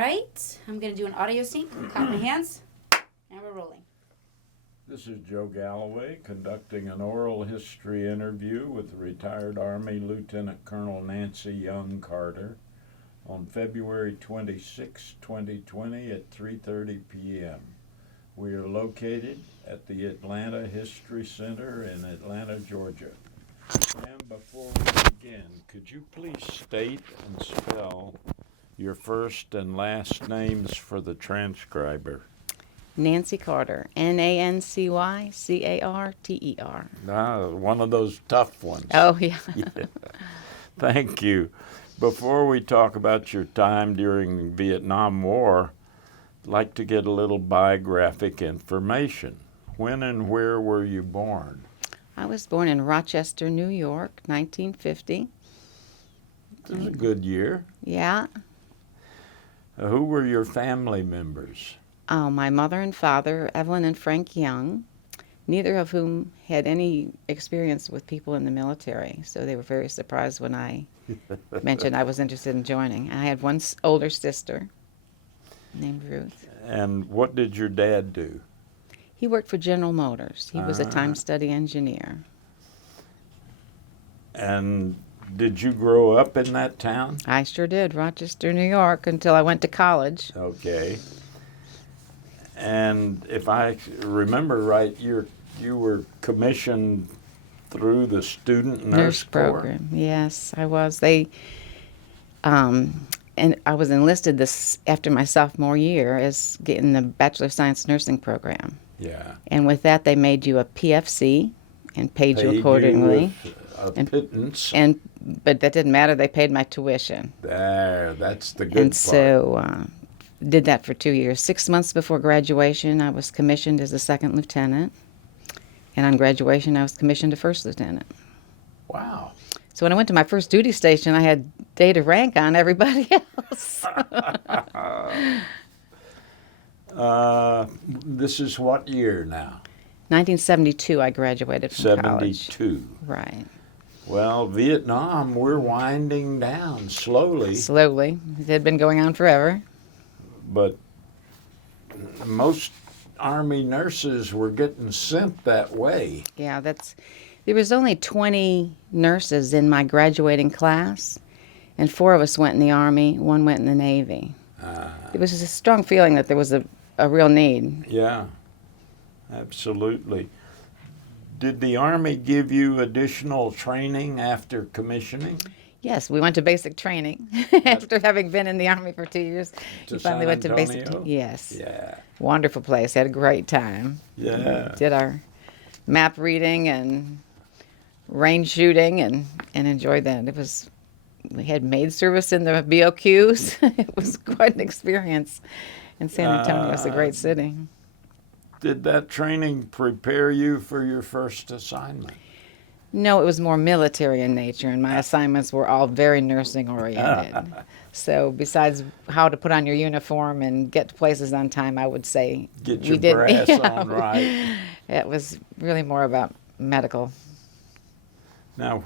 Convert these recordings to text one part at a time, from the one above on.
right, I'm going to do an audio sync. Clap my hands, and we're rolling. This is Joe Galloway conducting an oral history interview with retired Army Lieutenant Colonel Nancy Young Carter on February 26, 2020 at 3:30 p.m. We are located at the Atlanta History Center in Atlanta, Georgia. Ma'am, before we begin, could you please state and spell your first and last names for the transcriber? Nancy Carter, Nancycarter. One of those tough ones. Oh, yeah. Yeah. Thank you. Before we talk about your time during the Vietnam War, I'd like to get a little biographic information. When and where were you born? I was born in Rochester, New York, 1950. It was a good year. Yeah. Who were your family members? My mother and father, Evelyn and Frank Young, neither of whom had any experience with people in the military, so they were very surprised when I mentioned I was interested in joining. I had one older sister named Ruth. And what did your dad do? He worked for General Motors. He was a time-study engineer. And did you grow up in that town? I sure did, Rochester, New York, until I went to college. Okay. And if I remember right, you were commissioned through the student nurse program. Yes, I was. And I was enlisted this after my sophomore year as getting the Bachelor of Science nursing program. Yeah. And with that, they made you a PFC and paid you accordingly. A pittance. But that didn't matter. They paid my tuition. That's the good and part. So did that for 2 years. 6 months before graduation, I was commissioned as a second lieutenant. And on graduation, I was commissioned a first lieutenant. Wow. So when I went to my first duty station, I had day to rank on everybody else. This is what year now? 1972, I graduated from college. 72. Right. Well, Vietnam, we're winding down slowly. Slowly. It had been going on forever. But most Army nurses were getting sent that way. Yeah, there was only 20 nurses in my graduating class, and 4 of us went in the Army, 1 went in the Navy. It was just a strong feeling that there was a real need. Yeah, absolutely. Did the Army give you additional training after commissioning? Yes, we went to basic training. After having been in the Army for 2 years, we finally went to basic training. Yes. Yeah. Wonderful place. Had a great time. Yeah. Did our map reading and range shooting and enjoyed that. We had maid service in the BOQs. It was quite an experience. And San Antonio is a great city. Did that training prepare you for your first assignment? No, it was more military in nature, and my assignments were all very nursing-oriented. So besides how to put on your uniform and get to places on time, I would say Get your brass on right. It was really more about medical. Now,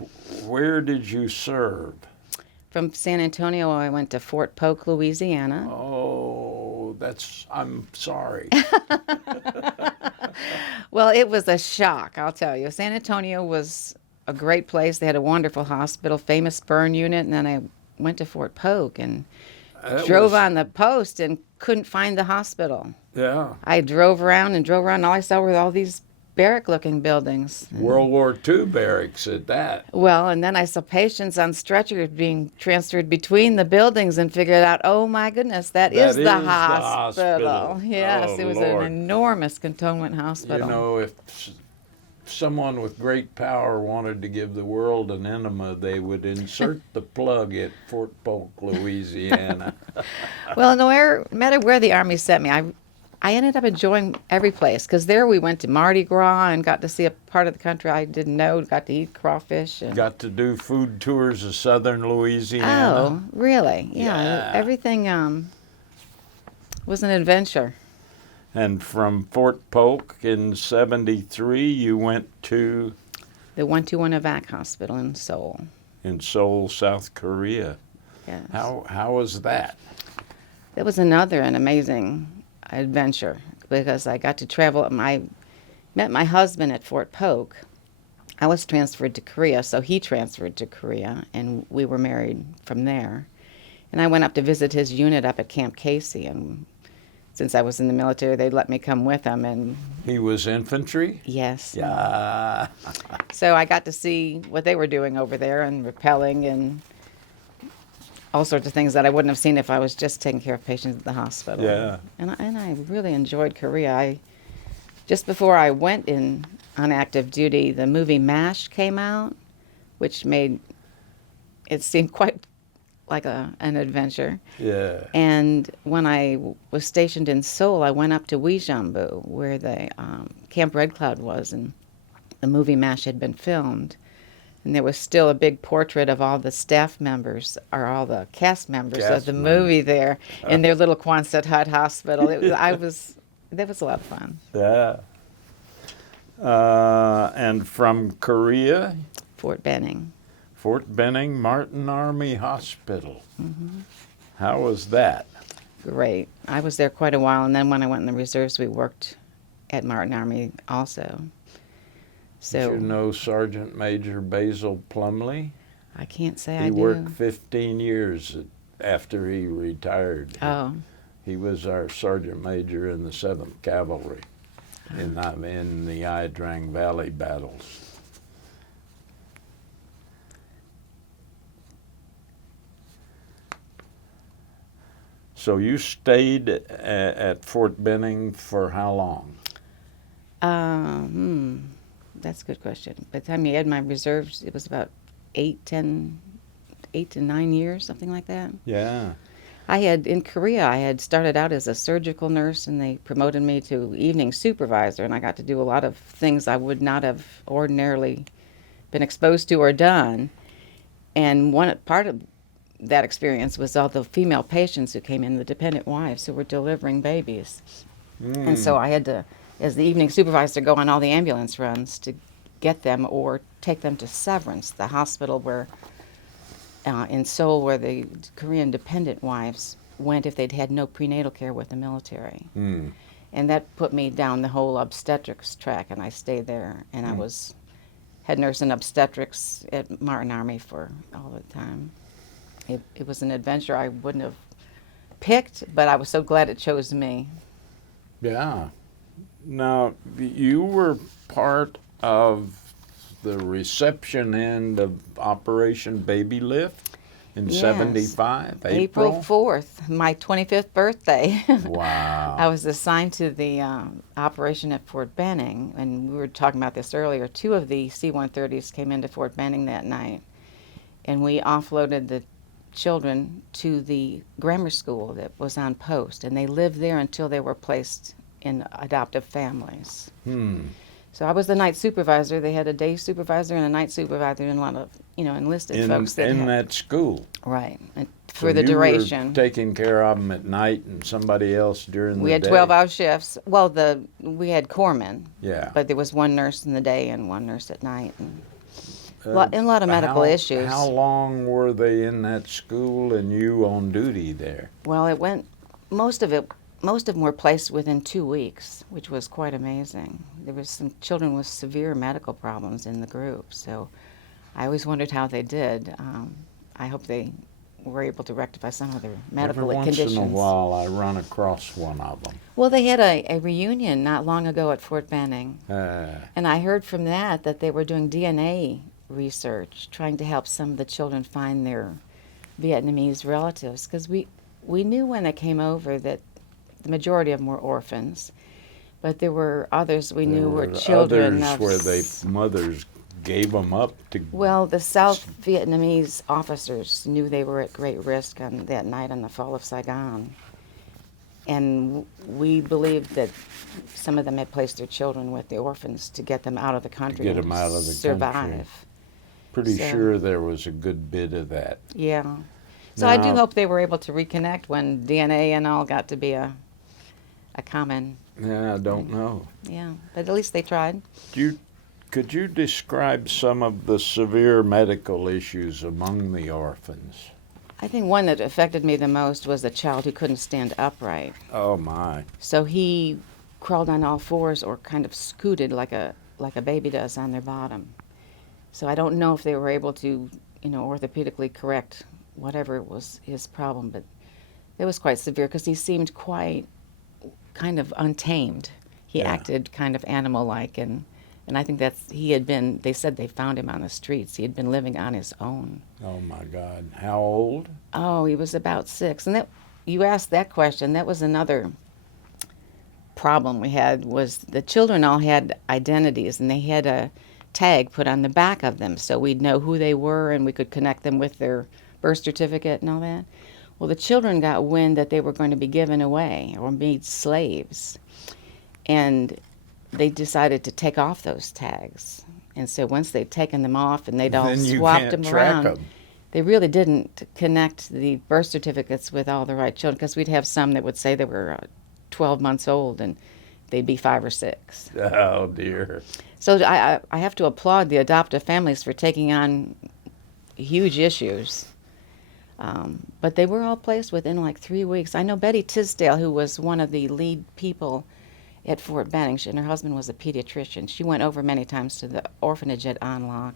where did you serve? From San Antonio, I went to Fort Polk, Louisiana. Oh, I'm sorry. Well, it was a shock, I'll tell you. San Antonio was a great place. They had a wonderful hospital, famous burn unit, and then I went to Fort Polk and drove on the post and couldn't find the hospital. Yeah. I drove around, and all I saw were all these barrack-looking buildings. World War II barracks at that. Well, and then I saw patients on stretchers being transferred between the buildings and figured out, oh my goodness, that is the hospital. Yes, oh, it was Lord. an enormous cantonment hospital. You know, if someone with great power wanted to give the world an enema, they would insert the plug at Fort Polk, Louisiana. Well, no matter where the Army sent me, I ended up enjoying every place, because there we went to Mardi Gras and got to see a part of the country I didn't know, got to eat crawfish. And Got to do food tours of southern Louisiana. Oh, really? Yeah. Everything was an adventure. And from Fort Polk in 73, you went to? The 121 Evac Hospital in Seoul. In Seoul, South Korea. Yes. How was that? That was an amazing adventure because I got to travel. I met my husband at Fort Polk. I was transferred to Korea, so he transferred to Korea, and we were married from there. And I went up to visit his unit up at Camp Casey, and since I was in the military, they let me come with him. And He was infantry? yes, Yeah. so I got to see what they were doing over there and rappelling and all sorts of things that I wouldn't have seen if I was just taking care of patients at the hospital. Yeah. And I really enjoyed Korea. Just before I went in on active duty, the movie MASH came out, which made it seem quite like an adventure. Yeah. And when I was stationed in Seoul, I went up to Uijeongbu, where the Camp Red Cloud was, and the movie MASH had been filmed. And there was still a big portrait of all the staff members, or all the cast members of the movie there, in their little Quonset hut hospital. That was a lot of fun. Yeah. And from Korea, Fort Benning. Fort Benning Martin Army Hospital. How was that? Great. I was there quite a while, and then when I went in the reserves, we worked at Martin Army also. So Did you know Sergeant Major Basil Plumley? I can't say I He do. worked 15 years after he retired. Oh, He was our sergeant major in the 7th Cavalry in the Ia Drang Valley battles. So you stayed at Fort Benning for how long? That's a good question. By the time you add my reserves, it was about 8 to 9 years, something like that. Yeah. In Korea, I had started out as a surgical nurse, and they promoted me to evening supervisor, and I got to do a lot of things I would not have ordinarily been exposed to or done. And one part of that experience was all the female patients who came in, the dependent wives who were delivering babies. And so I had to, as the evening supervisor, go on all the ambulance runs to get them or take them to Severance, the hospital where in Seoul, where the Korean dependent wives went if they'd had no prenatal care with the military. And that put me down the whole obstetrics track, and I stayed there. And I was head nurse in obstetrics at Martin Army for all the time. It was an adventure I wouldn't have picked, but I was so glad it chose me. Yeah. Now, you were part of the reception end of Operation Babylift in Yes. 75, April 4th, my 25th birthday. Wow. I was assigned to the operation at Fort Benning, and we were talking about this earlier. 2 of the C-130s came into Fort Benning that night, and we offloaded the children to the grammar school that was on post, and they lived there until they were placed in adoptive families. So I was the night supervisor. They had a day supervisor and a night supervisor, and a lot of enlisted folks in that school. right, and So for the you duration. were taking care of them at night, and somebody else during the day. We had 12-hour shifts. Well, we had corpsmen, Yeah. but there was one nurse in the day and one nurse at night, and a lot of medical issues. How long were they in that school and you on duty there? Well, most of them were placed within 2 weeks, which was quite amazing. There was some children with severe medical problems in the group, so I always wondered how they did. I hope they were able to rectify some of their medical conditions. Every once in a while I run across one of them. Well, they had a reunion not long ago at Fort Benning, Uh, and I heard from that they were doing DNA research, trying to help some of the children find their Vietnamese relatives, because we knew when they came over that the majority of them were orphans, but there were others we knew were children others of where they mothers gave them up to. Well, the South Vietnamese officers knew they were at great risk on that night on the fall of Saigon, and we believed that some of them had placed their children with the orphans to get them out of the country get and them out of the survive. country. Pretty So- sure there was a good bit of that. Yeah. So I do Now- hope they were able to reconnect when DNA and all got to be a common, Yeah, I don't know. yeah. But at least they tried. Could you describe some of the severe medical issues among the orphans? I think one that affected me the most was a child who couldn't stand upright. Oh my. So he crawled on all fours or kind of scooted like a baby does on their bottom. So I don't know if they were able to, orthopedically correct whatever was his problem, but it was quite severe because he seemed quite kind of untamed. He Yeah. acted kind of animal-like, and I think they said they found him on the streets. He had been living on his own. Oh my God. How old? Oh, he was about 6. And you asked that question. That was another problem we had, was the children all had identities, and they had a tag put on the back of them so we'd know who they were and we could connect them with their birth certificate and all that. Well, the children got wind that they were going to be given away or made slaves, and they decided to take off those tags. And so once they'd taken them off and they'd all Then you swapped can't them track around, 'em. they really didn't connect the birth certificates with all the right children, because we'd have some that would say they were 12 months old and they'd be 5 or 6. Oh dear. So I have to applaud the adoptive families for taking on huge issues. But they were all placed within like 3 weeks. I know Betty Tisdale, who was one of the lead people at Fort Benning, and her husband was a pediatrician. She went over many times to the orphanage at Onlock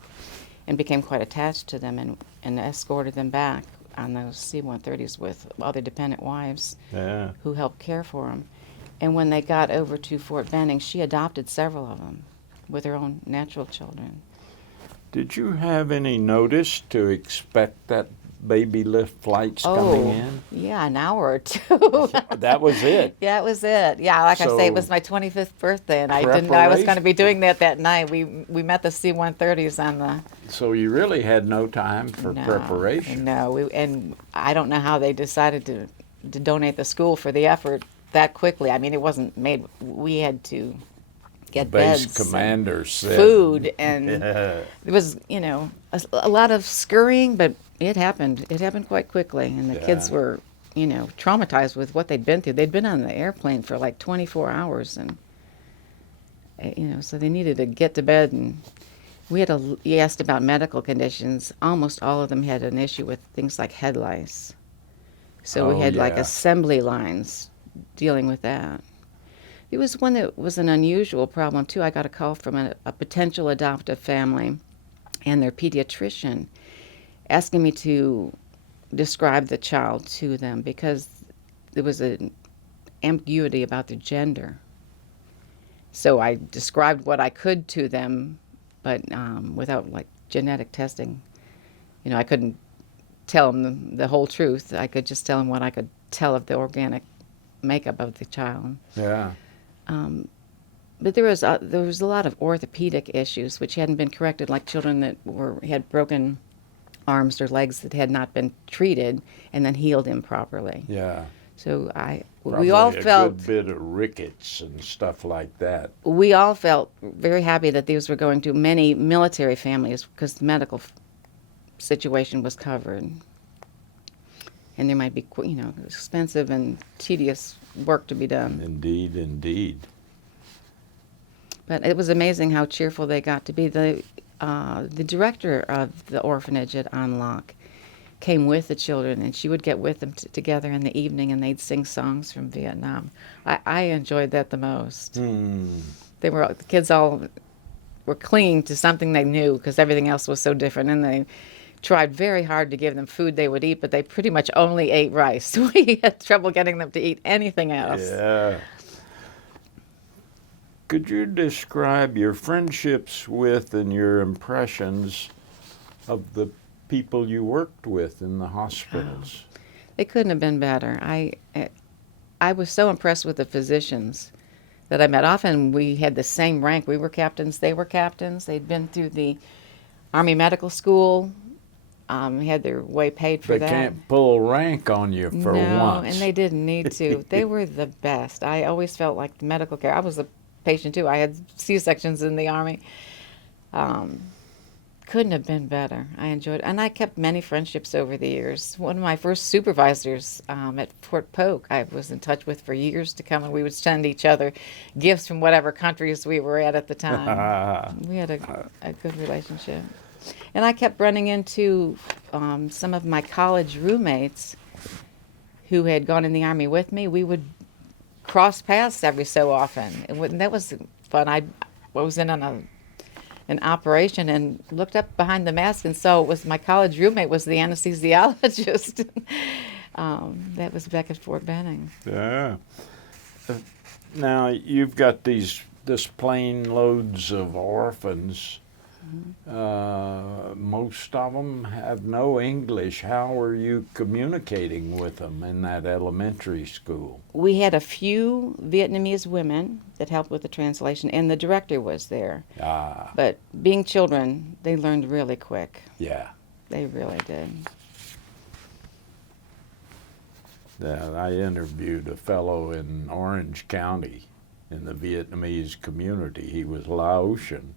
and became quite attached to them and escorted them back on those C-130s with other dependent wives Yeah. who helped care for them. And when they got over to Fort Benning, she adopted several of them with her own natural children. Did you have any notice to expect that baby lift flights coming in? Yeah, an hour or two. That was it. Yeah, it was it. Yeah, like I say, it So, was my 25th birthday, and I didn't know I was going to be doing that night. We met the C-130s on the... So you really had no time for No, preparation. No, and I don't know how they decided to donate the school for the effort that quickly. I mean, it wasn't made... We had to get Base beds and commander said. food, and Yeah. it was, a lot of scurrying, but it happened. It happened quite quickly, and the kids Yeah. were, traumatized with what they'd been through. They'd been on the airplane for like 24 hours, and, so they needed to get to bed. And you asked about medical conditions. Almost all of them had an issue with things like head lice. So we Oh, had like yeah. assembly lines dealing with that. There was one that was an unusual problem, too. I got a call from a potential adoptive family and their pediatrician asking me to describe the child to them because there was an ambiguity about their gender. So I described what I could to them, but without, like, genetic testing. I couldn't tell them the whole truth. I could just tell them what I could tell of the organic makeup of the child. Yeah. But there was a lot of orthopedic issues which hadn't been corrected, like children that had broken arms or legs that had not been treated and then healed improperly. Yeah. So Probably we all a felt good bit of rickets and stuff like that. we all felt very happy that these were going to many military families because the medical situation was covered. And there might be, expensive and tedious work to be done. Indeed, indeed. But it was amazing how cheerful they got to be. The director of the orphanage at Onlock came with the children, and she would get with them together in the evening, and they'd sing songs from Vietnam. I enjoyed that the most. The kids all were clinging to something they knew because everything else was so different, and they tried very hard to give them food they would eat, but they pretty much only ate rice. We had trouble getting them to eat anything else. Yeah. Could you describe your friendships with and your impressions of the people you worked with in the hospitals? They couldn't have been better. I was so impressed with the physicians that I met. Often we had the same rank. We were captains, they were captains. They'd been through the Army Medical School, had their way paid for They that. can't pull rank on you for No, once. and they didn't need to. They were the best. I always felt like the medical care. I was a patient too. I had C-sections in the Army. Couldn't have been better. I enjoyed it. And I kept many friendships over the years. One of my first supervisors at Fort Polk I was in touch with for years to come, and we would send each other gifts from whatever countries we were at the time. We had a good relationship. And I kept running into some of my college roommates who had gone in the Army with me. We would cross paths every so often. And that was fun. I was in on an operation and looked up behind the mask and saw it was my college roommate was the anesthesiologist. That was back at Fort Benning. Yeah. Now you've got this plane loads of orphans. Most of them have no English. How are you communicating with them in that elementary school? We had a few Vietnamese women that helped with the translation, and the director was there. Ah, But being children, they learned really quick. yeah. They really did. Yeah, I interviewed a fellow in Orange County in the Vietnamese community. He was Laotian,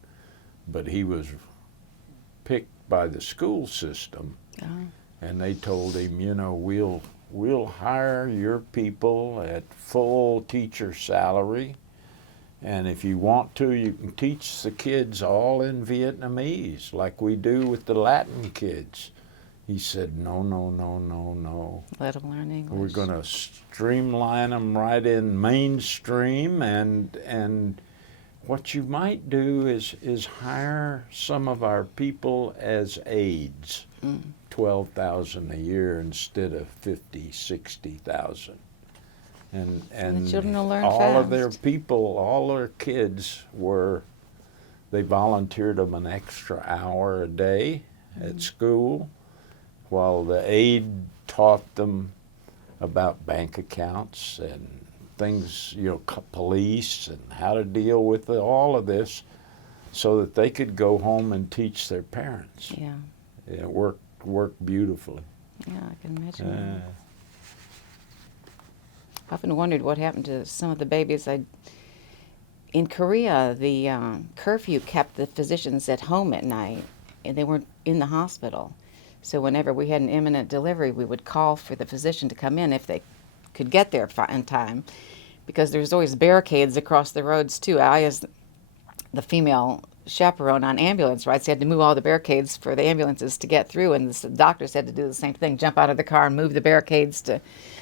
but he was picked by the school system, and they told him, you know, we'll hire your people at full teacher salary, and if you want to, you can teach the kids all in Vietnamese like we do with the Latin kids. He said, no, no, no, no, no. Let them learn English. We're going to streamline them right in mainstream, and what you might do is hire some of our people as aides, 12,000 a year instead of 50, 60,000. And the children will learn all of their fast. people, all their kids they volunteered them an extra hour a day at school, while the aide taught them about bank accounts and things, you know, police and how to deal with all of this, so that they could go home and teach their parents. Yeah. It worked beautifully. Yeah, I can imagine. That. I often wondered what happened to some of the babies. In Korea, the curfew kept the physicians at home at night, and they weren't in the hospital. So whenever we had an imminent delivery, we would call for the physician to come in if they could get there in time, because there's always barricades across the roads too. I, as the female chaperone on ambulance rides, had to move all the barricades for the ambulances to get through, and the doctors had to do the same thing, jump out of the car and move the barricades to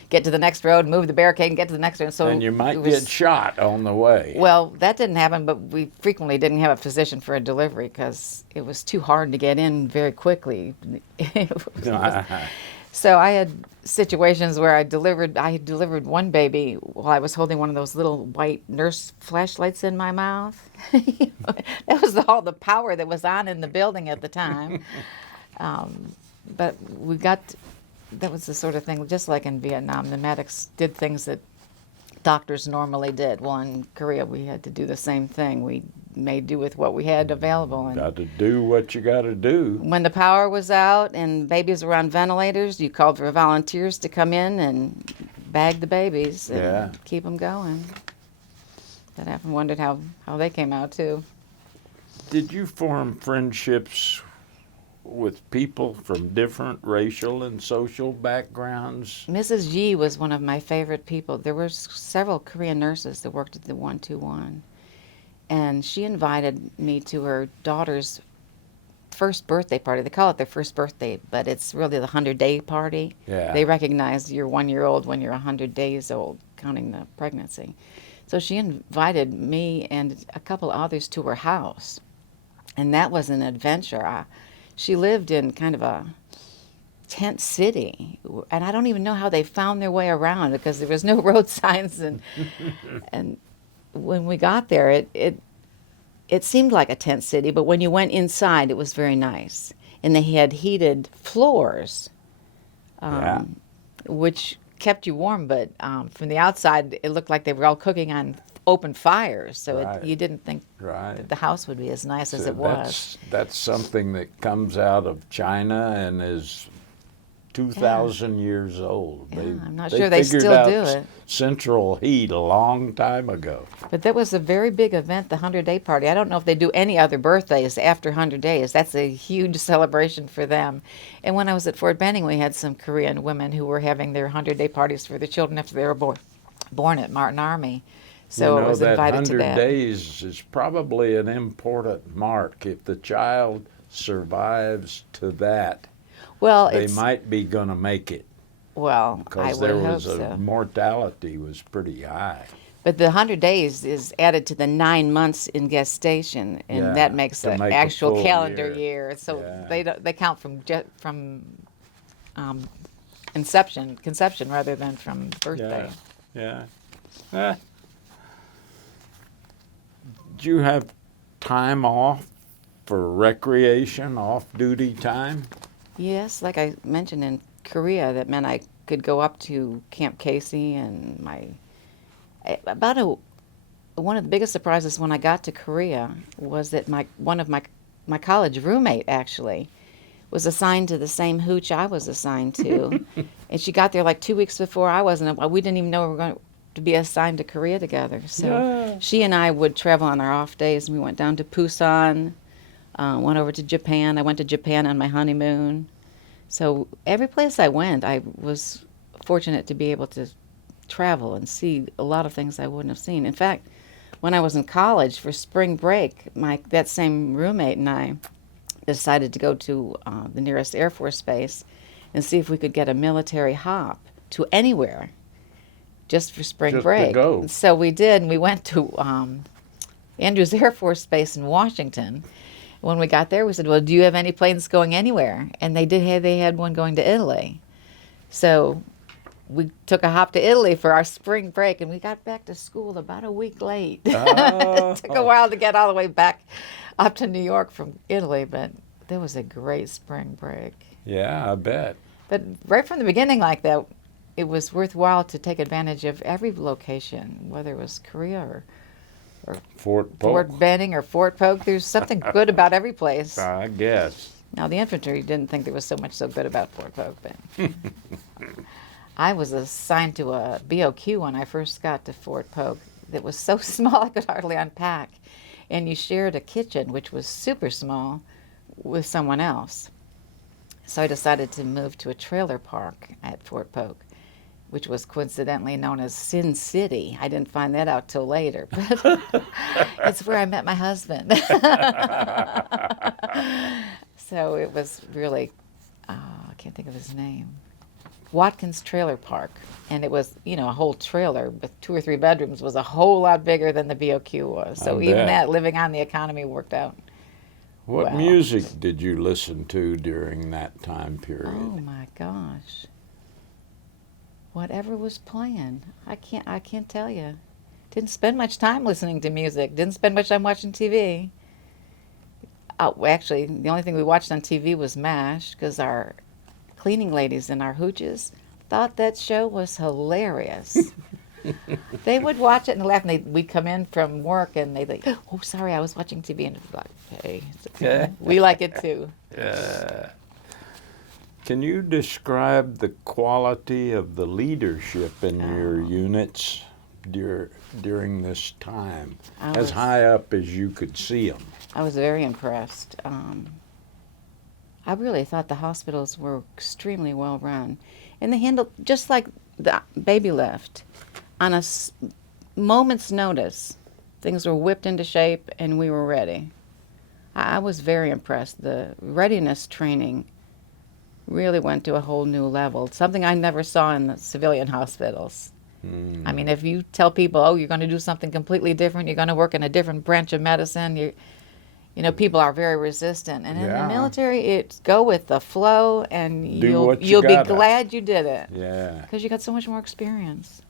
get to the next road, move the barricade and get to the next road. So and you might get shot on the way. Well, that didn't happen, but we frequently didn't have a physician for a delivery because it was too hard to get in very quickly. So I had situations where I delivered one baby while I was holding one of those little white nurse flashlights in my mouth. That was all the power that was on in the building at the time. But that was the sort of thing, just like in Vietnam, the medics did things that doctors normally did. Well, in Korea, we had to do the same thing. We made do with what we had available. And got to do what you got to do. when the power was out and babies were on ventilators, you called for volunteers to come in and bag the babies and keep them going. But I often wondered how they came out, too. Did you form friendships with people from different racial and social backgrounds? Mrs. Yi was one of my favorite people. There were several Korean nurses that worked at the 121, and she invited me to her daughter's first birthday party. They call it their first birthday, but it's really the 100-day party. Yeah. They recognize you're 1 year old when you're 100 days old, counting the pregnancy. So she invited me and a couple others to her house, and that was an adventure. She lived in kind of a tent city, and I don't even know how they found their way around because there was no road signs. And when we got there, it seemed like a tent city, but when you went inside, it was very nice. And they had heated floors, which kept you warm, but from the outside, it looked like they were all cooking on open fires, so you didn't think that the house would be as nice as it was. That's something that comes out of China and is 2,000 years old. Yeah, I'm not sure they still do it. Central heat a long time ago. But that was a very big event, the 100-day party. I don't know if they do any other birthdays after 100 days. That's a huge celebration for them. And when I was at Fort Benning, we had some Korean women who were having their 100-day parties for the children after they were born at Martin Army. So I was invited to that. 100 days is probably an important mark if the child survives to that. Well, they it's might be going to make it well, I because would there hope was a so. mortality was pretty high. But the 100 days is added to the 9 months in gestation, and Yeah, that makes to the make a actual full calendar year. year. So Yeah. they count from conception rather than from birthday. Yeah. Eh. Did you have time off for recreation, off-duty time? Yes, like I mentioned in Korea, that meant I could go up to Camp Casey and one of the biggest surprises when I got to Korea was that one of my college roommate actually was assigned to the same hooch I was assigned to, and she got there like 2 weeks before I wasn't. We didn't even know we were going to be assigned to Korea together. So Yeah. she and I would travel on our off days, and we went down to Busan, went over to Japan. I went to Japan on my honeymoon. So every place I went, I was fortunate to be able to travel and see a lot of things I wouldn't have seen. In fact, when I was in college for spring break, that same roommate and I decided to go to the nearest Air Force base and see if we could get a military hop to anywhere just for spring Just to break. go. So we did, and we went to Andrews Air Force Base in Washington. When we got there, we said, "Well, do you have any planes going anywhere?" And they had one going to Italy. So we took a hop to Italy for our spring break, and we got back to school about a week late. Oh. It took a while to get all the way back up to New York from Italy, but that was a great spring break. Yeah, I bet. But right from the beginning like that, it was worthwhile to take advantage of every location, whether it was Korea or Fort Polk, Fort Benning or Fort Polk. There's something good about every place. I guess. Now, the infantry didn't think there was so much so good about Fort Polk, but I was assigned to a BOQ when I first got to Fort Polk that was so small I could hardly unpack. And you shared a kitchen, which was super small, with someone else. So I decided to move to a trailer park at Fort Polk, which was coincidentally known as Sin City. I didn't find that out till later, but it's where I met my husband. So it was really, I can't think of his name, Watkins Trailer Park. And it was, a whole trailer with 2 or 3 bedrooms was a whole lot bigger than the BOQ was. So I even bet. that, living on the economy worked out. What Wow. music did you listen to during that time period? Oh my gosh. Whatever was playing. I can't tell you. Didn't spend much time listening to music. Didn't spend much time watching TV. Actually, the only thing we watched on TV was MASH because our cleaning ladies and our hooches thought that show was hilarious. They would watch it and laugh, and we'd come in from work and they'd like, "Oh, sorry, I was watching TV," and we'd be like, "Hey, it's okay. We like it too." Yeah. Can you describe the quality of the leadership in your units during this time, as high up as you could see them? I was very impressed. I really thought the hospitals were extremely well run, and they handled just like the Babylift. On a moment's notice, things were whipped into shape, and we were ready. I was very impressed. The readiness training really went to a whole new level, something I never saw in the civilian hospitals. I mean, if you tell people, "Oh, you're going to do something completely different, you're going to work in a different branch of medicine," people are very resistant. And in the Yeah. military, it's go with the flow, and Do you'll what be gotta. glad you did it Yeah. because you got so much more experience.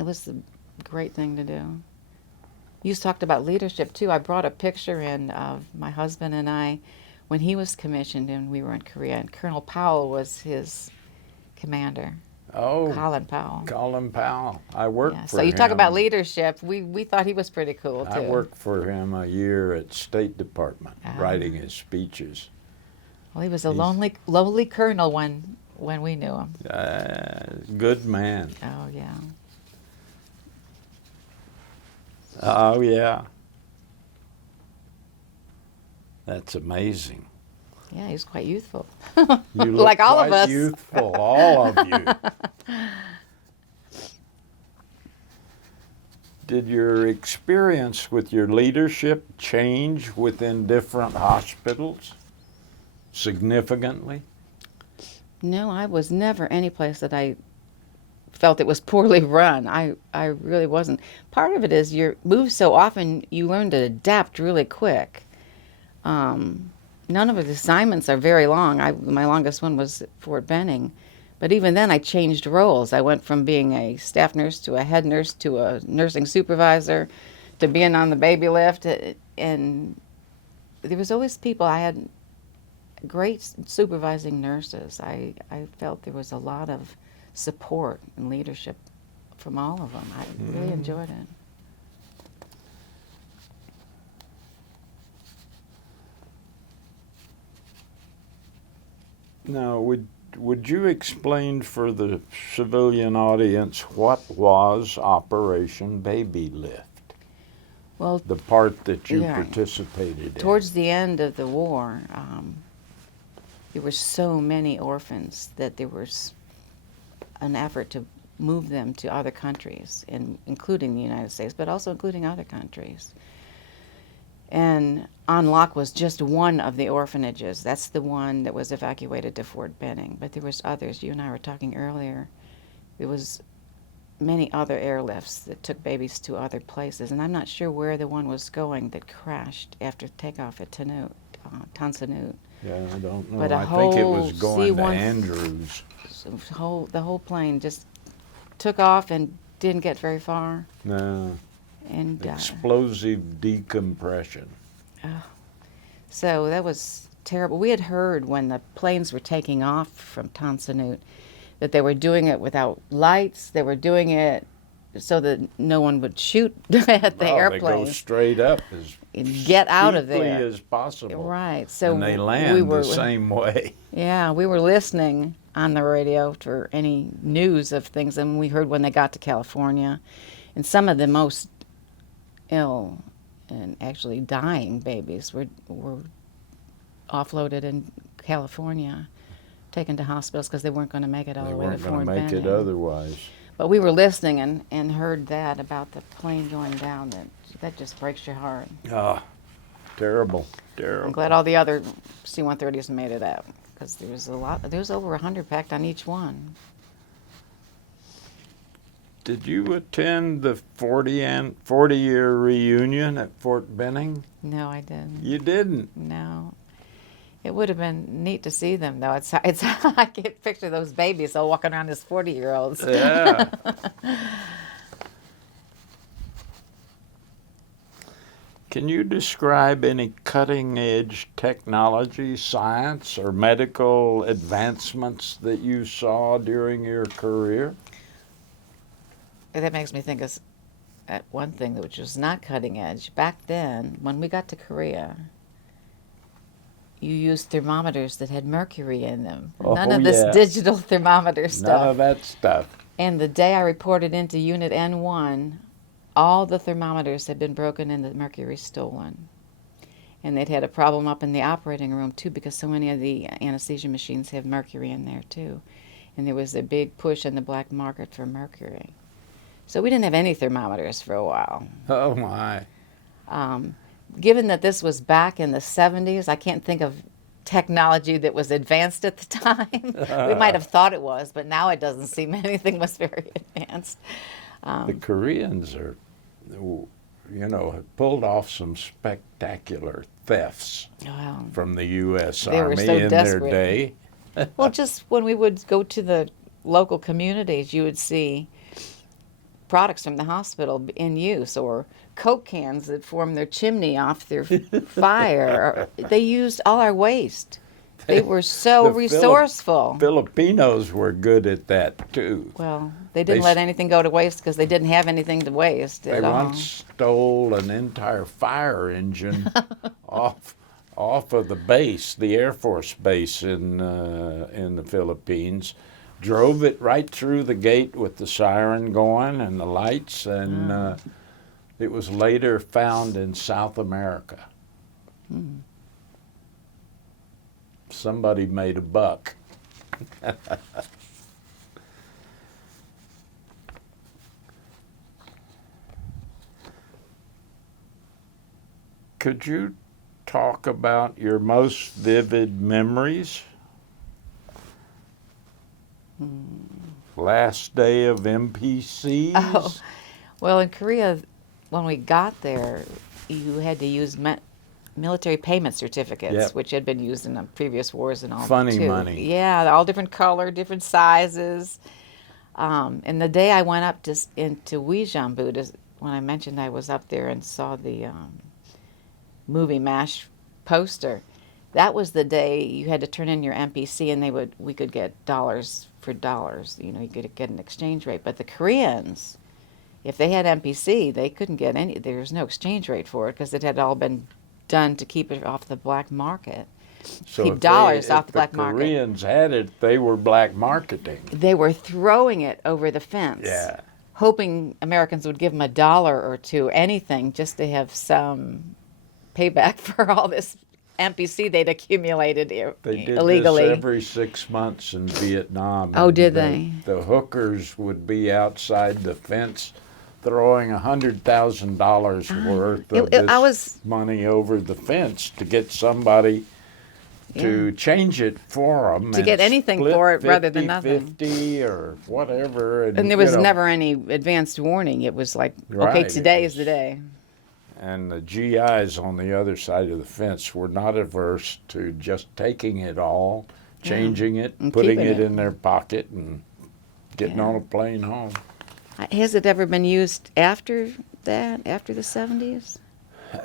It was a great thing to do. You talked about leadership too. I brought a picture in of my husband and I when he was commissioned and we were in Korea, and Colonel Powell was his commander. Oh, Colin Powell. Colin Powell. I worked Yeah, for so you him. talk about leadership. We thought he was pretty cool too. I worked for him a year at State Department, Ah. writing his speeches. Well, he was a lonely colonel when we knew him. Good man. Oh yeah. Oh, yeah. That's amazing. Yeah, he was quite youthful. You look Like all of quite us. youthful, all of you. Did your experience with your leadership change within different hospitals? significantly? No, I was never any place that I felt it was poorly run. I really wasn't. Part of it is you move so often, you learn to adapt really quick. None of the assignments are very long. My longest one was at Fort Benning. But even then, I changed roles. I went from being a staff nurse to a head nurse to a nursing supervisor to being on the baby lift. And there was always people. I had great supervising nurses. I felt there was a lot of support and leadership from all of them. I really enjoyed it. Now, would you explain for the civilian audience what was Operation Babylift? Well, The part that you yeah, participated in. towards the end of the war, there were so many orphans that there was an effort to move them to other countries, including the United States, but also including other countries. And On Lock was just one of the orphanages. That's the one that was evacuated to Fort Benning. But there was others. You and I were talking earlier. There was many other airlifts that took babies to other places. And I'm not sure where the one was going that crashed after takeoff at Tan Son Nhut. Yeah, I don't know. But a I think it was whole going to C-1 Andrews. So the whole plane just took off and didn't get very far. No, And explosive decompression. so that was terrible. We had heard when the planes were taking off from Tan Son Nhut that they were doing it without lights. They were doing it so that no one would shoot at the They airplane. go straight up as Get out of steeply there. as possible. Right. So And they land were, the same way. Yeah, we were listening on the radio for any news of things, and we heard when they got to California, and some of the most ill and actually dying babies were offloaded in California, taken to hospitals because they weren't going to make it all They the way to weren't going Fort to make Benning. it otherwise. But we were listening and heard that about the plane going down. That just breaks your heart. Ah, terrible, I'm terrible. glad all the other C-130s made it out because there was a lot. There was over 100 packed on each one. Did you attend the 40-year reunion at Fort Benning? No, I didn't. You didn't. No. It would have been neat to see them, though. It's I can picture those babies all walking around as 40-year-olds. Yeah. Can you describe any cutting-edge technology, science, or medical advancements that you saw during your career? That makes me think of one thing which was not cutting edge. Back then, when we got to Korea, you used thermometers that had mercury in them. None of this yeah. digital thermometer stuff. None of that stuff. And the day I reported into Unit N1, all the thermometers had been broken and the mercury stolen. And they'd had a problem up in the operating room, too, because so many of the anesthesia machines have mercury in there, too. And there was a big push in the black market for mercury. So we didn't have any thermometers for a while. Oh, my. Given that this was back in the 70s, I can't think of technology that was advanced at the time. We might have thought it was, but now it doesn't seem anything was very advanced. The Koreans are, have pulled off some spectacular thefts Well, from the U.S. They were Army so in desperate. their day. well, just when we would go to the local communities, you would see products from the hospital in use, or Coke cans that formed their chimney off their fire. They used all our waste. They were so The resourceful. Filipinos were good at that, too. Well, they didn't They let anything go to waste because they didn't have anything to waste They at all. once stole an entire fire engine off of the base, the Air Force base in the Philippines, drove it right through the gate with the siren going and the lights, and it was later found in South America. Somebody made a buck. Could you talk about your most vivid memories? Last day of MPCs? Oh, well, in Korea, when we got there, you had to use military payment certificates, Yep. which had been used in the previous wars and all. Funny too. money. Yeah, all different color, different sizes. And the day I went up into Uijeongbu, when I mentioned I was up there and saw the movie MASH poster, that was the day you had to turn in your MPC, and we could get dollars for dollars. You know, you could get an exchange rate. But the Koreans, if they had MPC, they couldn't get any. There was no exchange rate for it because it had all been done to keep it off the black market. So Keep if dollars off the if black market. Koreans had it, they were black marketing. They were throwing it over the fence, Yeah. hoping Americans would give them $1 or $2, anything, just to have some payback for all this MPC they'd accumulated They did illegally. this every 6 months in Vietnam. Oh, and did they? The hookers would be outside the fence throwing $100,000 worth of this money over the fence to get somebody to change it for them. To get anything for it rather than nothing. 50 or whatever. And there was never any advanced warning. It was like, okay, Right, today it is the day. And the GIs on the other side of the fence were not averse to just taking it all, changing it, And putting keeping it it. in their pocket, and getting Yeah. on a plane home. Has it ever been used after that, after the 70s?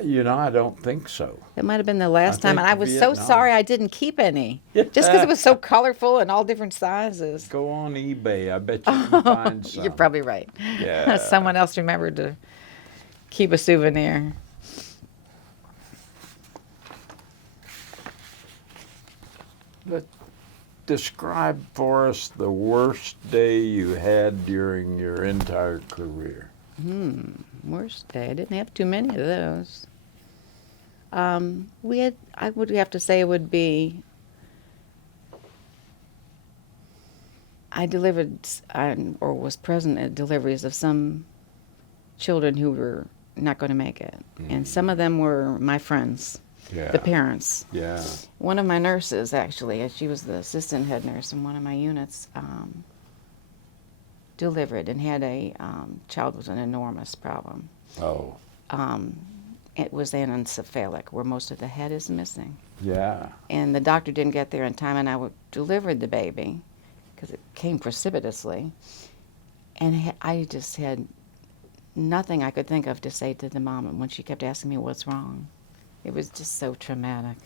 You know, I don't think so. It might have been the last time, think and I was so Vietnam. sorry I didn't keep any. Just because it was so colorful and all different sizes. Go on eBay. I bet you can find some. You're probably right. Yeah. Someone else remembered to keep a souvenir. But describe for us the worst day you had during your entire career. Worst day. I didn't have too many of those. I would have to say it would be, I delivered or was present at deliveries of some children who were not going to make it. And some of them were my friends, Yeah. the parents. Yeah. One of my nurses, actually, she was the assistant head nurse in one of my units, delivered and had a child with an enormous problem. Oh. It was anencephalic, where most of the head is missing. Yeah. And the doctor didn't get there in time, and I delivered the baby because it came precipitously. And I just had nothing I could think of to say to the mom when she kept asking me what's wrong. It was just so traumatic.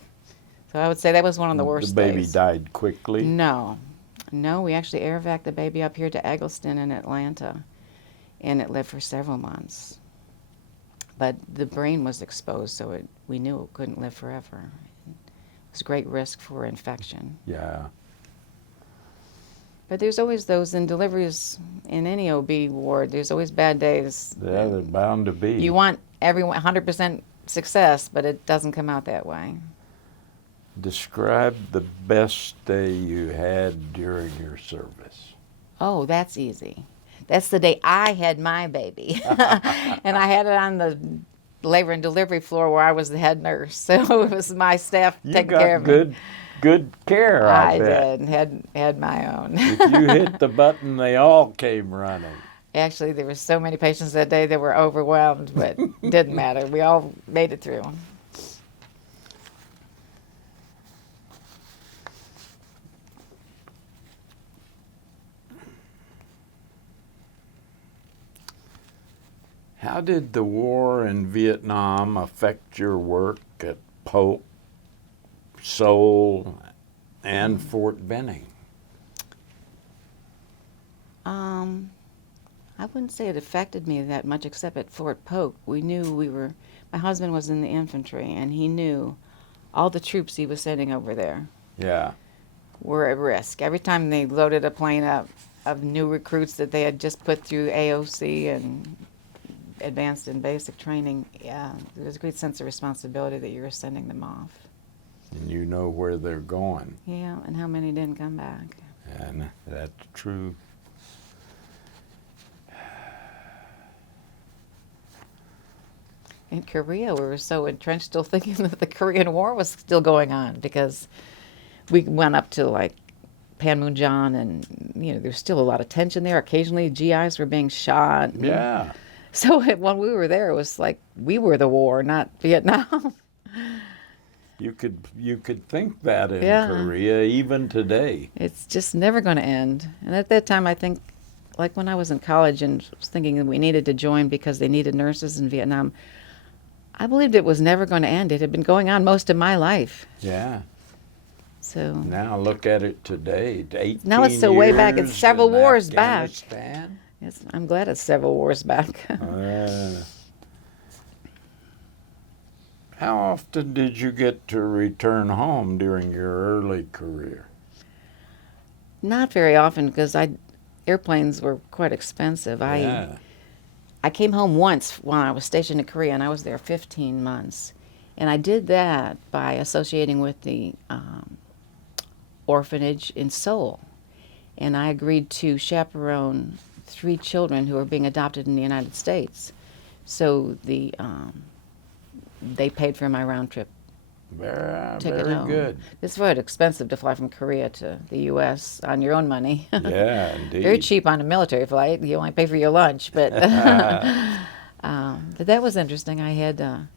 So I would say that was one of the worst The baby days. died quickly. No, we actually air evac'd the baby up here to Eggleston in Atlanta, and it lived for several months. But the brain was exposed, so we knew it couldn't live forever. It was a great risk for infection. Yeah. But there's always those in deliveries in any OB ward. There's always bad days. Yeah, they're bound to be. You want everyone 100% success, but it doesn't come out that way. Describe the best day you had during your service. Oh, that's easy. That's the day I had my baby. And I had it on the labor and delivery floor where I was the head nurse. So it was my staff taking care of me. Good care, I bet. did. Had my own. If you hit the button, they all came running. Actually, there were so many patients that day that were overwhelmed, but it didn't matter. We all made it through. How did the war in Vietnam affect your work at Polk, Seoul, and Fort Benning? I wouldn't say it affected me that much, except at Fort Polk. We knew my husband was in the infantry, and he knew all the troops he was sending over there Yeah. were at risk. Every time they loaded a plane up of new recruits that they had just put through AOC and advanced and basic training, yeah, there was a great sense of responsibility that you were sending them off. And you know where they're going. Yeah, and how many didn't come back. And that's true. in Korea, we were so entrenched, still thinking that the Korean War was still going on, because we went up to like Panmunjom, and there's still a lot of tension there. Occasionally, GIs were being shot. Yeah. So when we were there, it was like we were the war, not Vietnam. You could think that in Yeah. Korea even today. It's just never going to end. And at that time, I think, like when I was in college and was thinking that we needed to join because they needed nurses in Vietnam, I believed it was never going to end. It had been going on most of my life. Yeah. So Now look at it today. 18 now it's so way back. It's years several in wars back. Afghanistan. I'm glad it's several wars back. How often did you get to return home during your early career? Not very often, because airplanes were quite expensive. Yeah. I came home once when I was stationed in Korea, and I was there 15 months. And I did that by associating with the orphanage in Seoul. And I agreed to chaperone 3 children who were being adopted in the United States. So they paid for my round trip ticket Very home. good. It's very expensive to fly from Korea to the U.S. on your own money. Yeah, indeed. Very cheap on a military flight. You only pay for your lunch. But, but that was interesting. I had a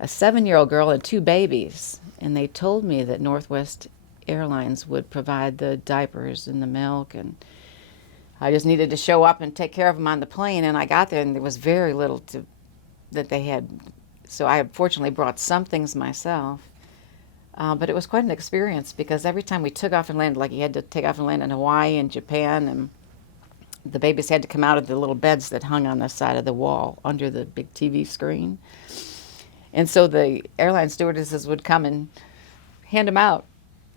7-year-old girl and 2 babies, and they told me that Northwest Airlines would provide the diapers and the milk, and I just needed to show up and take care of them on the plane. And I got there, and there was very little that they had. So I fortunately brought some things myself. But it was quite an experience, because every time we took off and landed, like you had to take off and land in Hawaii and Japan, and the babies had to come out of the little beds that hung on the side of the wall under the big TV screen. And so the airline stewardesses would come and hand them out,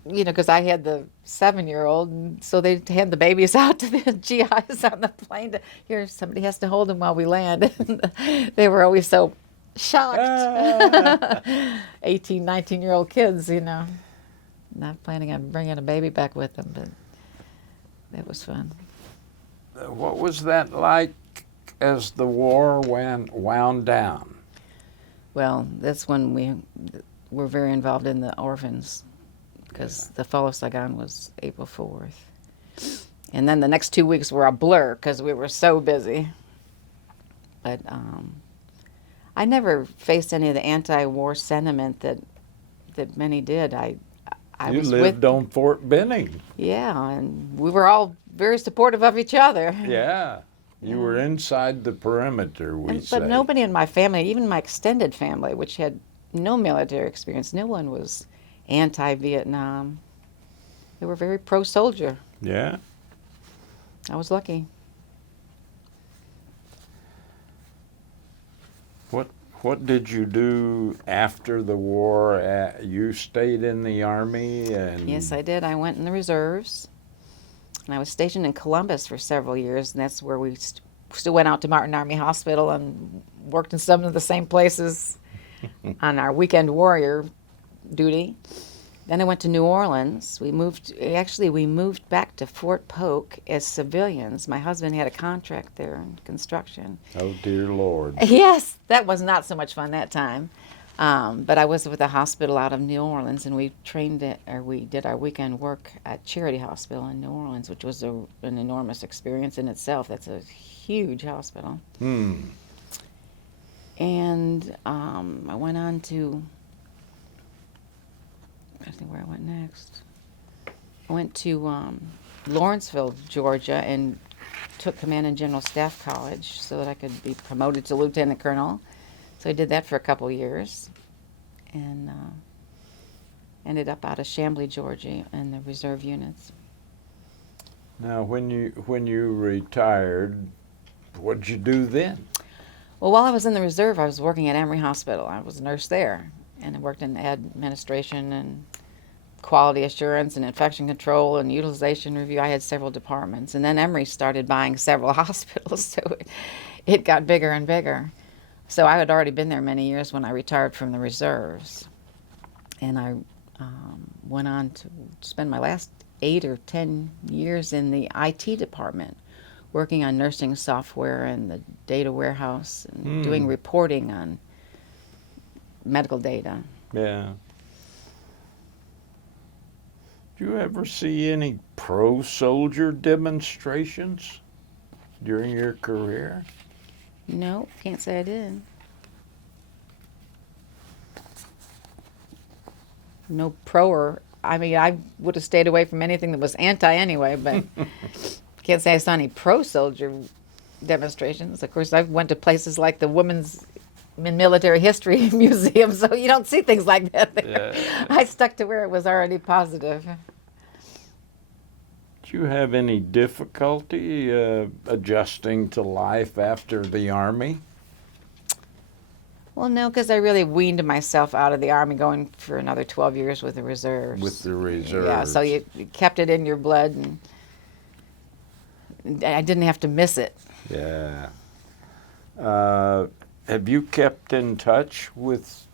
because I had the 7-year-old, and so they'd hand the babies out to the GIs on the plane. Here, somebody has to hold them while we land. They were always so shocked. 18, 19-year-old kids, not planning on bringing a baby back with them, but that was fun. What was that like as the war wound down? Well, that's when we were very involved in the orphans, because the fall of Saigon was April 4th. And then the next 2 weeks were a blur because we were so busy. But I never faced any of the anti-war sentiment that many did. I You was lived with, on Fort Benning. yeah, and we were all very supportive of each other. Yeah. You were inside the perimeter, we say. But nobody in my family, even my extended family, which had no military experience, no one was anti-Vietnam. They were very pro-soldier. Yeah. I was lucky. What did you do after the war? You stayed in the Army? Yes, I did. I went in the reserves. And I was stationed in Columbus for several years, and that's where we still went out to Martin Army Hospital and worked in some of the same places on our weekend warrior duty. Then I went to New Orleans. We moved back to Fort Polk as civilians. My husband had a contract there in construction. Oh, dear Lord. Yes, that was not so much fun that time. But I was with a hospital out of New Orleans, and we did our weekend work at Charity Hospital in New Orleans, which was an enormous experience in itself. That's a huge hospital. And I went on to, I think where I went next. I went to Lawrenceville, Georgia, and took command in General Staff College so that I could be promoted to lieutenant colonel. So I did that for a couple years, and ended up out of Chambly, Georgia, in the reserve units. Now, when you retired, what'd you do then? Well, while I was in the reserve, I was working at Emory Hospital. I was a nurse there, and I worked in administration and quality assurance and infection control and utilization review. I had several departments, and then Emory started buying several hospitals, so it got bigger and bigger. So I had already been there many years when I retired from the reserves, and I went on to spend my last 8 or 10 years in the IT department, working on nursing software and the data warehouse and doing reporting on medical data. Yeah. Do you ever see any pro-soldier demonstrations during your career? No, can't say I did. No I mean, I would have stayed away from anything that was anti anyway, but can't say I saw any pro-soldier demonstrations. Of course, I went to places like the Women's Military History Museum, so you don't see things like that there. Yeah. I stuck to where it was already positive. Do you have any difficulty adjusting to life after the Army? Well, no, because I really weaned myself out of the Army, going for another 12 years with the reserves. With the reserves. Yeah, so you kept it in your blood, and I didn't have to miss it. Yeah. Have you kept in touch with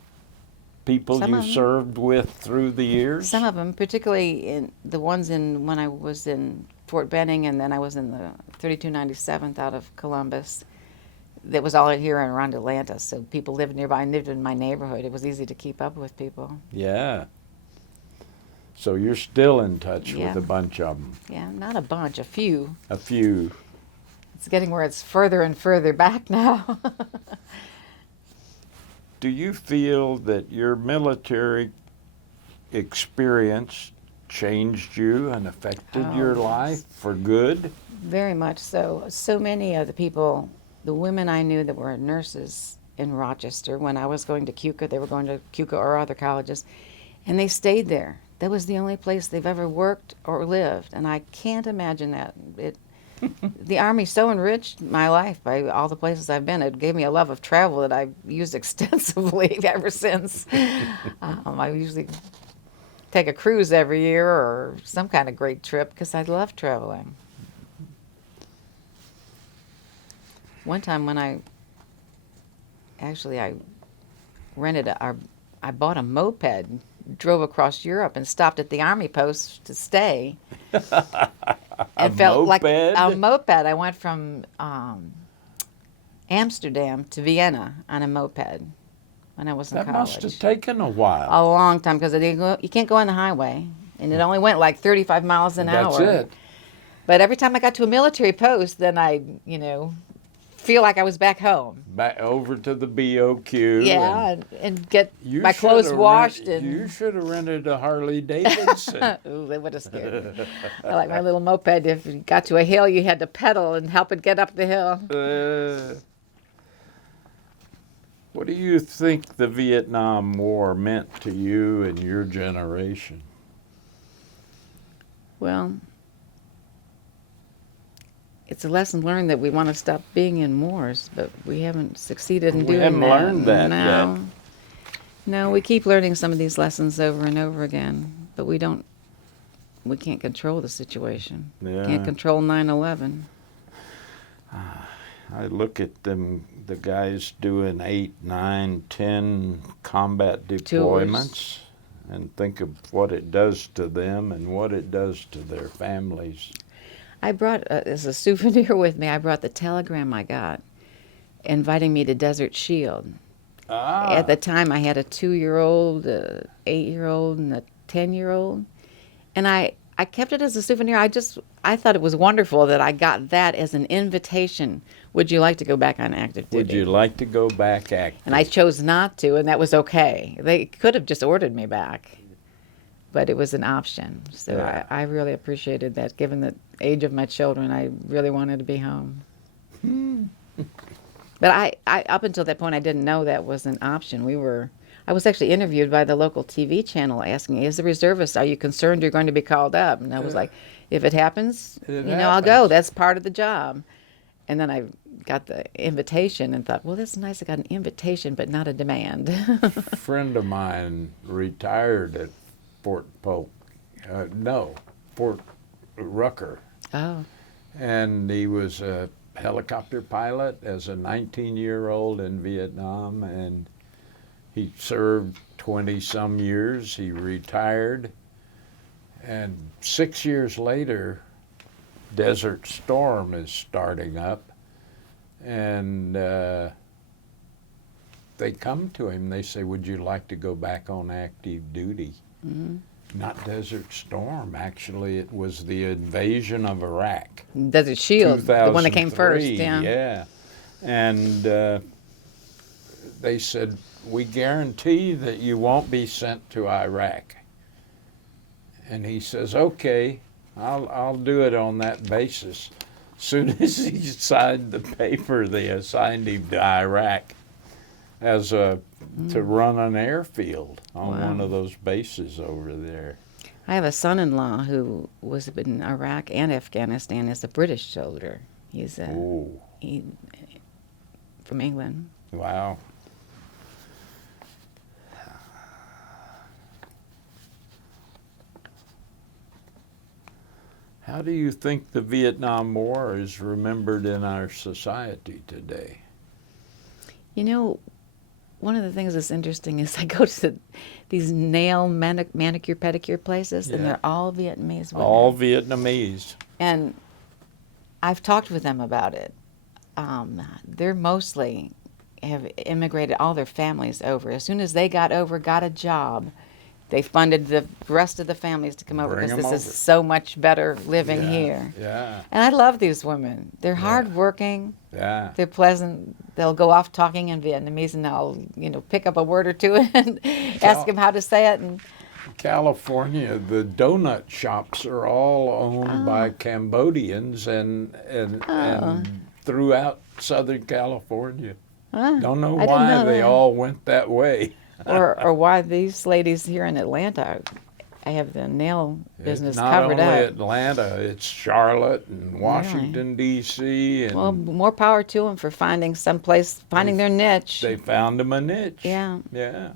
people Some you of 'em. served with through the years? Some of them, particularly in the ones when I was in Fort Benning, and then I was in the 3297th out of Columbus. That was all here and around Atlanta, so people lived nearby and lived in my neighborhood. It was easy to keep up with people. Yeah. So you're still in touch Yeah. with a bunch of them. Yeah, not a bunch, a few. A few. It's getting where it's further and further back now. Do you feel that your military experience changed you and affected your Oh, yes. life for good? Very much so. So many of the people, the women I knew that were nurses in Rochester, when I was going to CUCA, they were going to CUCA or other colleges, and they stayed there. That was the only place they've ever worked or lived, and I can't imagine that. The Army so enriched my life by all the places I've been. It gave me a love of travel that I've used extensively ever since. I usually take a cruise every year or some kind of great trip because I love traveling. One time when I rented I bought a moped, drove across Europe and stopped at the Army post to stay. And felt like a moped. I went from Amsterdam to Vienna on a moped when I was in That college. must have taken a while. A long time because you can't go on the highway, and it only went like 35 miles an hour. That's it. But every time I got to a military post, then I, feel like I was back home. Back over to the BOQ. Yeah, and get You my clothes shoulda washed. You should have rented a Harley Davidson. Ooh, they would have scared me. I like my little moped. If you got to a hill, you had to pedal and help it get up the hill. What do you think the Vietnam War meant to you and your generation? Well, it's a lesson learned that we want to stop being in wars, but we haven't succeeded in doing that. We haven't learned that no. yet. No, we keep learning some of these lessons over and over again, but we can't control the situation. Yeah. Can't control 9/11. I look at the guys doing 8, 9, 10 combat deployments and think of what it does to them and what it does to their families. I brought, as a souvenir with me, I brought the telegram I got inviting me to Desert Shield. At the time, I had a 2-year-old, a 8-year-old, and a 10-year-old. And I kept it as a souvenir. I thought it was wonderful that I got that as an invitation. Would you like to go back on active duty? Would you like to go back active? And I chose not to, and that was okay. They could have just ordered me back, but it was an option. So Yeah. I really appreciated that. Given the age of my children, I really wanted to be home. But I up until that point, I didn't know that was an option. I was actually interviewed by the local TV channel asking, as a reservist, are you concerned you're going to be called up? And I was like, if it happens, I'll go. That's part of the job. And then I got the invitation and thought, well, that's nice. I got an invitation, but not a demand. A friend of mine retired at Fort Rucker. Oh, And he was a helicopter pilot as a 19-year-old in Vietnam, and he served 20-some years. He retired, and 6 years later, Desert Storm is starting up, and they come to him, they say, would you like to go back on active duty? Mm-hmm. Not Desert Storm, actually. It was the invasion of Iraq. Desert Shield, the one that came first. 2003, Yeah. yeah. And they said, we guarantee that you won't be sent to Iraq. And he says, okay, I'll do it on that basis. Soon as he signed the paper, they assigned him to Iraq as to run an airfield on one of those bases over there. I have a son-in-law who was in Iraq and Afghanistan as a British soldier. He's from England. Wow. How do you think the Vietnam War is remembered in our society today? You know, one of the things that's interesting is I go to these nail manicure pedicure places, and they're all Vietnamese women. All Vietnamese. And I've talked with them about it. They're mostly have immigrated all their families over. As soon as they got a job, they funded the rest of the families to come over Bring because them this over. is so much better living here. Yeah. And I love these women. They're hardworking. Yeah. They're pleasant. They'll go off talking in Vietnamese, and I'll, pick up a word or two and ask them how to say it. And California, the donut shops are all owned by Cambodians and throughout Southern California. Don't know I didn't why know they that. all went that way. or why these ladies here in Atlanta, I have the nail business It's not covered only up. Atlanta, it's Charlotte and Washington, D.C. And Well, more power to them for finding their niche. they found them a niche. Yeah. Yeah.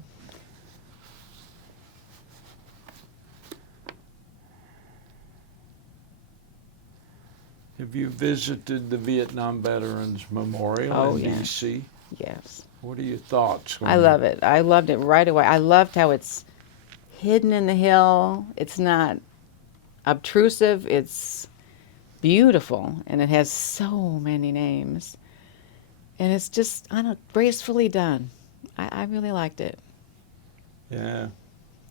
Have you visited the Vietnam Veterans Memorial in yeah. D.C.? Yes. What are your thoughts? I love it. I loved it right away. I loved how it's hidden in the hill. It's not obtrusive. It's beautiful, and it has so many names. And it's just, gracefully done. I really liked it. Yeah.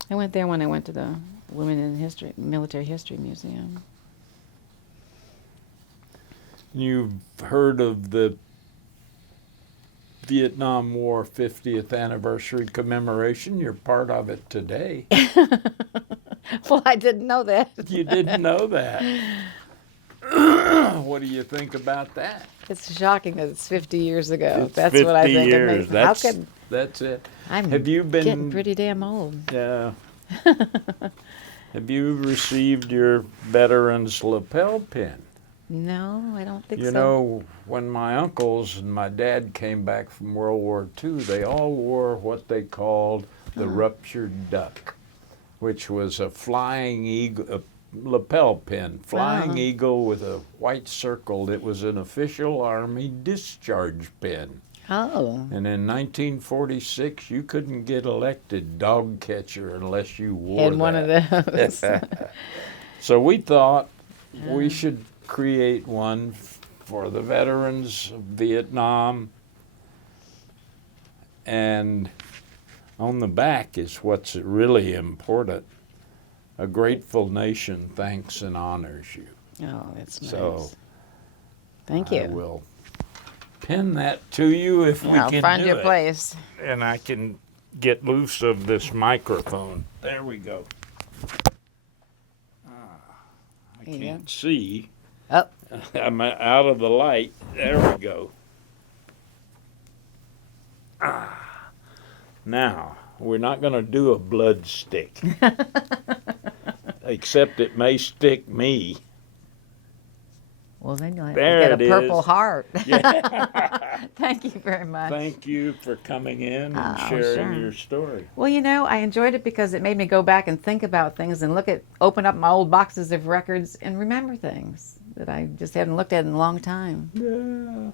I went there when I went to the Women in Military History Museum. You've heard of the Vietnam War 50th anniversary commemoration. You're part of it today. Well, I didn't know that. You didn't know that. What do you think about that? It's shocking that it's 50 years ago. It's That's 50 what I think. years. How That's it. I'm Have you been getting pretty damn old. Yeah. Have you received your veteran's lapel pin? No, I don't think You so. know, when my uncles and my dad came back from World War II, they all wore what they called the ruptured duck, which was a flying eagle, a lapel pin, flying eagle with a white circle. It was an official Army discharge pin. Oh. And in 1946, you couldn't get elected dog catcher unless you wore Had one of those. So we thought we should create one for the veterans of Vietnam. And on the back is what's really important. A grateful nation thanks and honors you. Oh, that's nice. So Thank I you. will pin that to you if we I'll can find do your it. place. And I can get loose of this microphone. There we go. I There you can't see. Oh, I'm out of the light. There we go. Now, we're not going to do a blood stick. Except it may stick me. well, then you'll have There to get it a purple is. heart. Yeah. Thank you very much. Thank you for coming in and Oh, sharing sure. your story. Well, I enjoyed it because it made me go back and think about things and open up my old boxes of records and remember things that I just hadn't looked at in a long time. Yeah.